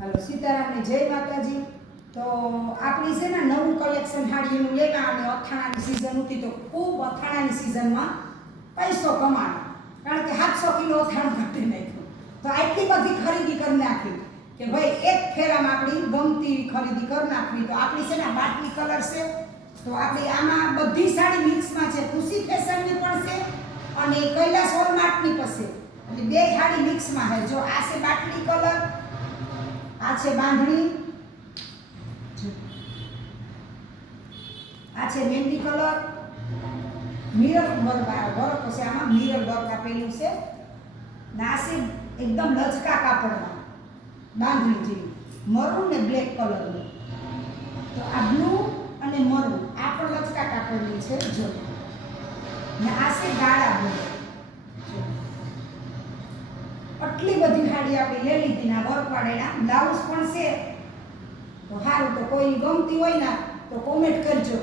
હાલો સીતારામની જય માતાજી। તો આપણી છે ને નવું કલેક્શન હાડીનું લેવા અને અથાણાની સિઝન હતી તો ખૂબ અથાણાની સિઝનમાં પૈસો કમાણો, કારણ કે 700 કિલો અથાણું કાઢી નાખ્યું। તો આટલી બધી ખરીદી કરી નાખી કે ભાઈ એક ફેરામાં આપણી ગમતી ખરીદી કરી નાખવી। તો આપણી છે ને બાટલી કલર છે, તો આપણી આમાં બધી સાડી મિક્સમાં છે, ખુશી ફેશનની પણ છે અને કૈલાસ હોલમાર્ટની પણ છે, એટલે બે સાડી મિક્સમાં છે। જો આ છે બાટલી કલર, આ છે બાંધણી, આ છે મહેંદી કલર, મિરર વર્ક છે, આમાં મિરર વર્ક આપેલું છે, ના છે એકદમ લચકા કાપડમાં બાંધણી જેવી, મરૂન ને બ્લેક કલરનું। તો આ બ્લુ અને મરૂન આ પણ લચકા કાપડની છે જો, ને આ છે ગાળા બ્લુ। આટલી બધી સાડી આપણે લઈ લીધી ના વર્કવાળેના બ્લાઉઝ પણ છે। તો સારું, તો કોઈ ગમતી હોય ને તો કોમેન્ટ કરજો।